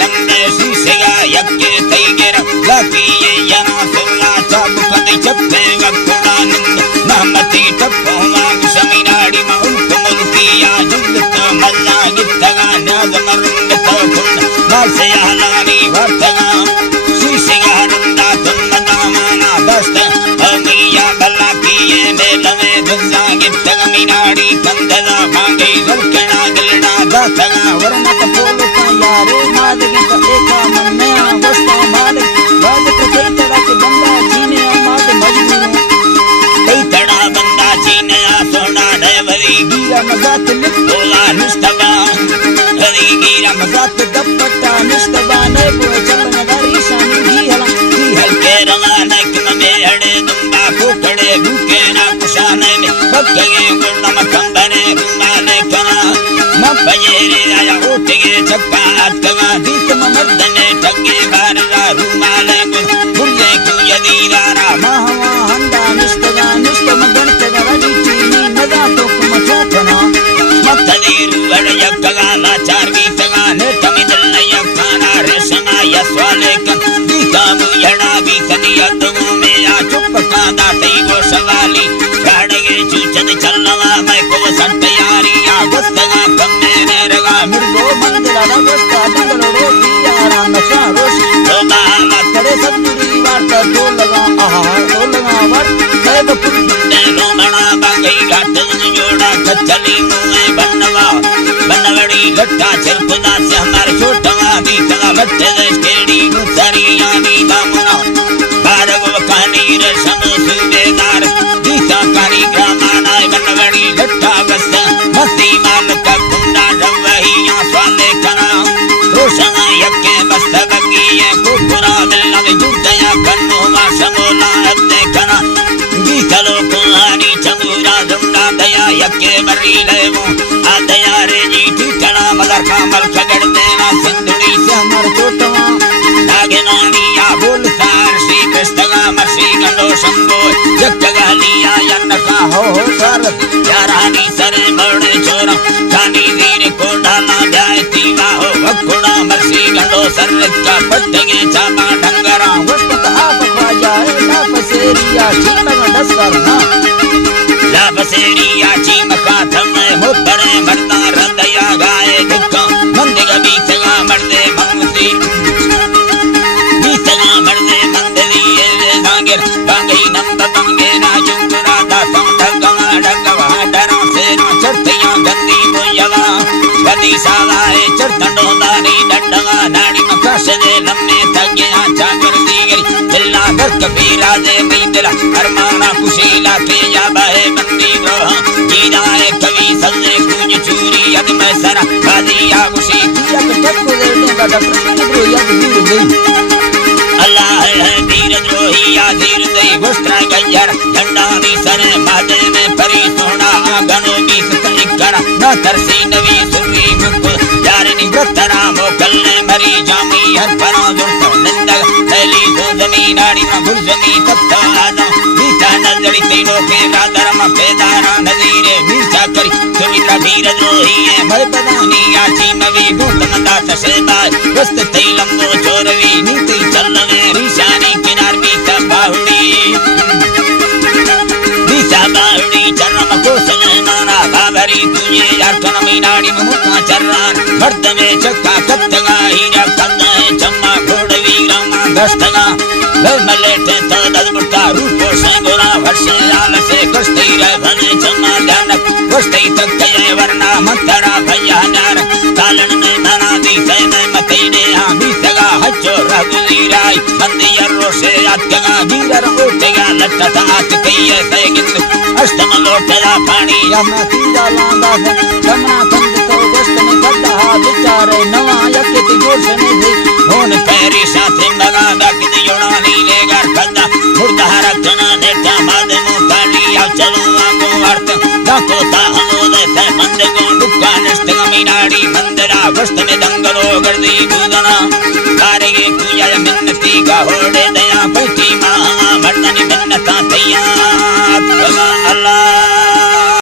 लंबे शीशेगा यक्के तैगेर लाकिये yana सुला चाबु कदे चप्पे वक्कुड़ा नंद नहमती टप्पो माग समीनाड़ी मा उल्क मुल्किया जुल्त मल्ला गित्तगा न्याज मरुंग तोकुंड मासे यालानी वर्तगा शीशेगा नंदा तुन्नदा माना दस्त अमिया बल्ला किये मेलवे दुल्ला गित्तगा मीनाड़ी कंदला भांगे गलकना गलना दातगा वरना कपोलो का यारे मादगी का एका मन में वस्ता मादगी बाद के कई तरह के बंदा जीने माद मजबूर कई तड़ा बंदा जीने सोना देवरी गिरा मजाक लिखोला निस्तबा हरी गिरा मजाक दपट्टा निस्तबा ने वो चलने दारी शानी ही हल्के रंगाने के में हड़े दुम्बा कोकड़े भूखे ना कुशाने में बक्के गुणम कंबने रुमाले कना मपजेरे आया उठगे चक्का अटका दीत मर्दने टगे बारला रुमाले बुल्ले को यदीदारा महवा हंदा निस्तगा निस्तम गणतगा वडी चीनी नदा तो कुमचोकना मतदीरु वड यक्का लाचार गीतगा ने तमिदल यक्काना रेशमा यस्वाले कन गीतामु यडा गीतनी अदगो में आ चुप कांदा तैगो सवाली गाड़गे चूचन चलवा मैं को संतयारी आ गुस्तगा कम्मे ने रगा मिर्गो मंदिरा रगस्ता बंगलो दियारा नशा रोशी तो बाला करे सतुरी वार्ता तो लगा आहा तो लगा वर सब पुण्य लो मना बागई घाट जोड़ा कचली मुए बनवा बनवड़ी लट्टा चरपदा से हमारे छोटवा दी तगा लट्टे देश केड़ी गुसरी यानी दामना बारगो कहानी रे समसुबेदार गीता कारी ग्रामाना बनवड़ी लट्टा बस मस्ती माल का कुंडा रवहिया स्वाले कना रोशना यक्के बस बगिए कुकुरा दिल जुदया कन्नो मा समोला अपने कना गीतलो कुहानी चंदूरा दुंडा दया यक्के मरी लेवो आ दया रे जी ठिकना मदर कामल खगड़ देना सिंधुड़ी से हमर छोटवा लागे नानिया बोल सार श्री कृष्णगा मसी गंडो संगो जगगा लिया यन्नका हो सर यारानी सरे मरणे छोरा कानी वीर को डाला जाए तीवा हो वकुड़ा मसी गंडो सर का पट्टगे चापा ढंगरा वस्तत आप ख्वाजाए ना पसेरिया चीमक डस्कर ना ला पसेरिया चीमका थमे मुतरे मरदा रदया गाए दुक्का मंदिग बीतगा मर्दे मंगसी बीतगा मर्दे मंदरी ये सांगिर बांगई नंद बंगे ना जुंगरा दा संधगा डगवा डरा से ना चढ़तियां गंदी मुयवा गदी सालाए चढ़तंडो दारी डंडवा नाड़ी मकाश दे लम्मे तगे आचा कर दी गई दिल्ला कर कबीरा दे मिंदला अरमाना कुशीला के या बहे बंदी ग्रोह जीराए कवि सजे कुछ चूरी यद में सरा बादिया कुशी दिया के टक्को देने का प्रश्न ग्रो यद वीर गई अल्लाह है वीर द्रोही या धीर दे वस्त्र गंजर झंडा दी सरे मादे में परी सोना गनो की सतलिकरा न तरसी नवी सुरी मुकुल यारनी व्रतरा मोकलने मरी जामी हर परा दुर्त नंदग थैली तो जमीन आड़ी में गुरजनी तत्ता आदा बीता नजरी तीनों के रादर में पेदारा नजीरे मीर्चा करी सुमित्रा वीर द्रोही है भय पदानी याची नवी गौतम दास सेबाय वस्त तैलम दो चोरवी नीति चलवे ऋषानी किनार बीता बाहुड़ी चरम कोसल नाना बाबरी तुझे यारकन मीनाड़ी मुक्का चर्रान मर्द में चक्का कत्तगा हीरा कन्ना है चम्मा घोड़ वीरा मां दस्तगा मलेटे तो दलमुटा रूपो संगोरा वर्षे लाल से कुश्ती रह बने चम्मा ध्यानक कुश्ती तक गए वरना मंतरा भैया नार कालन में मना दी सैने मतीने आमी सगा हच्चो रघुली राय मंदिर रोशे अटगा वीर उठेगा लट्टा ताच कहिए सैगिन अष्टम लोटला पानी यमना तीजा लांदा है यमना कंद तो वस्त में गड्ढा बिचारे नवा यके तिजोर से नहीं थी होन पैरी साथे मगा दक योड़ा नीले घर कदा मुर्दा रखना नेटा मादे मुकाली या चलो आगो अर्थ दाको ता हमोदे ते मंद गो दुक्का नष्ट मीनाड़ी मंदरा वस्त में दंगलो गर्दी दूदना कारेगे पूजा मिन्नती का होड़े दया पैती मां मर्दनी मिन्नता तैया